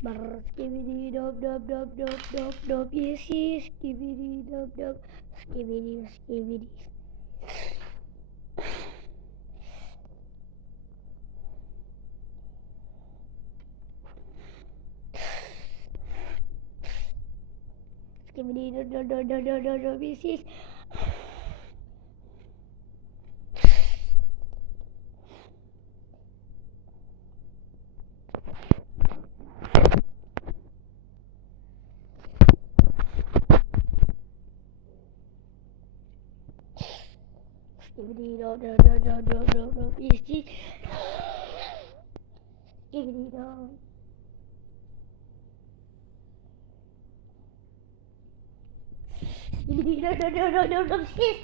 Brr, skibidi dub dub dub dub dub dub. Yes, yes, skibidi dub dub. Skibidi, skibidi. Skibidi dub dub dub dub dub dub dub. Yes, yes. Skibidi dub dub dub dub dub dub dub. Yes, yes. Skibidi dub. Skibidi dub dub dub dub dub dub. Yes.